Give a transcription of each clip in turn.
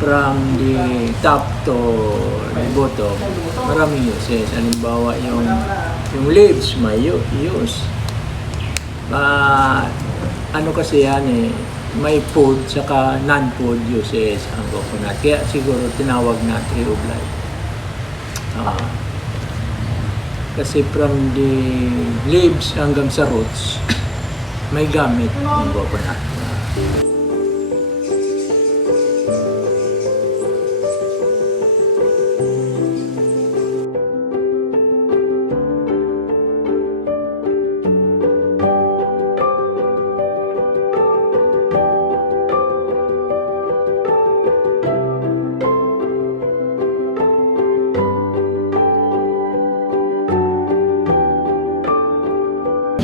from the top to the bottom, maraming uses. Halimbawa, yung leaves, may use. Ano kasi yan may food saka non-food uses ang coconut. Kaya siguro tinawag na tree of life. Kasi from the leaves hanggang sa roots, may gamit ng coconut.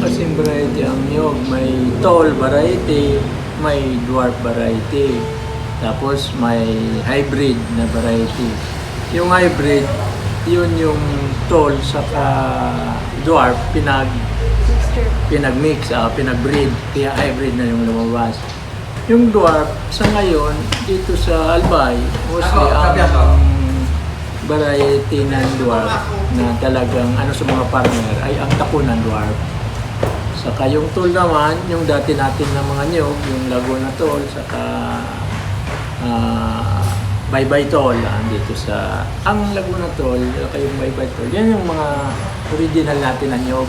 Kasing variety ang niyog, may tall variety, may dwarf variety, tapos may hybrid na variety. Yung hybrid, yun yung tall saka dwarf pinag-mix, pinag-breed, kaya hybrid na yung lumabas. Yung dwarf, sa ngayon, dito sa Albay, mostly ang variety ng dwarf na talagang sa mga farmer ay ang takunan dwarf. Saka yung tol naman, yung dati natin ng mga niyog, yung Laguna tol, saka Baybay tol, dito sa ang Laguna tol, saka yung Baybay tol. Yan yung mga original natin na niyog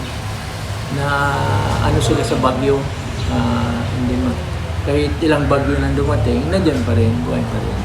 na sila sa bagyo. Kahit ilang bagyo nang dumating, nandiyan pa rin, buhay pa rin.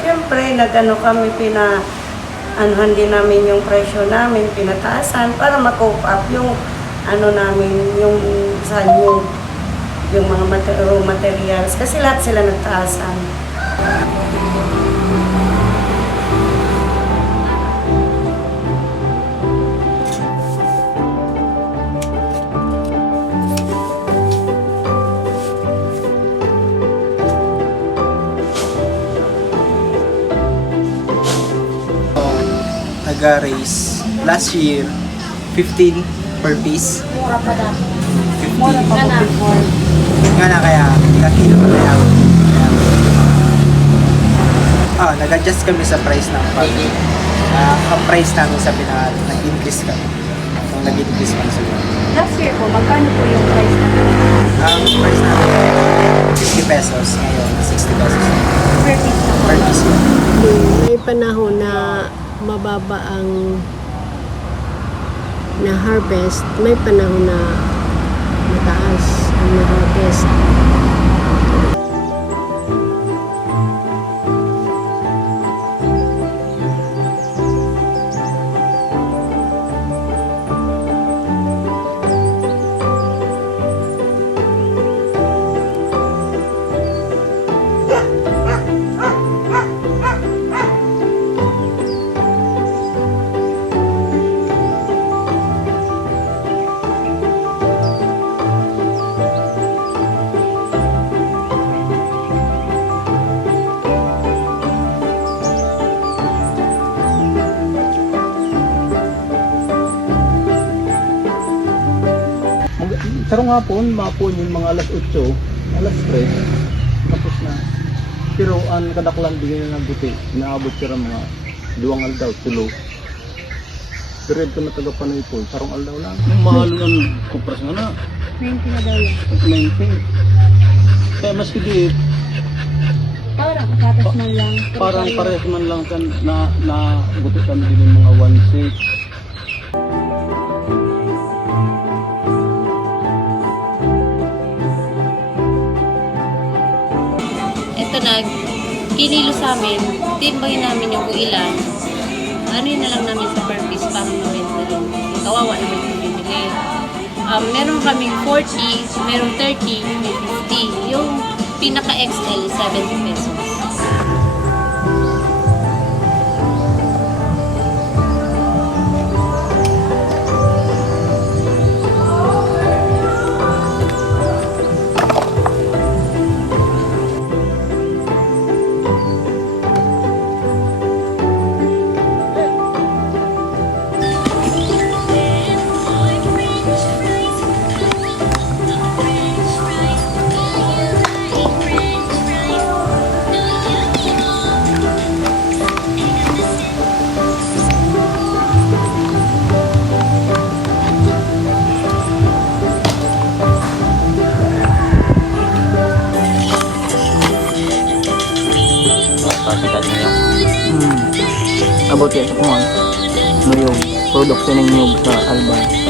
Siyempre, kami anuhan din namin yung presyo namin, pinataasan para ma-cope up yung namin, yung sanyo, yung mga raw materials, kasi lahat sila nagtaasan. Nag-raise last year 15 per piece. Mura pa dati. 15. Mura pa na. Nga na kaya kilo pa kaya. Nag-adjust kami sa price ng pag ang price namin sabi na nag-increase kami. Nung nag-increase kami sa Last year po, magkano po yung price natin? ang price namin 50 pesos ngayon 60 pesos Per piece na po. per piece. May panahon na mababa ang na harvest, may panahon na mataas ang na-harvest. Sarong hapon, yung mga alas 8, alas 3, tapos na. Pero ang kadaklan din ng buti, inaabot sila mga 2 aldaw, tulo. Pero ito na tagapanay po, sarong aldaw lang. Mahalo ng kupras nga na. 90 na daw yan. 90. Kaya mas kidi, Parang katas man lang. Parang parehas man lang kan na buti kami din yung mga 1.6. Ito na, kinilo sa amin, timbangin namin yung kung ilan. Ano yun na lang namin sa per piece para mabenta rin. Kawawa naman yung bibili. Meron kaming 40, meron 30, may 50. Yung pinaka-XL, 70 pesos. Abot ya sa kumon. Nuyog. Produkto ng nyug sa Albay.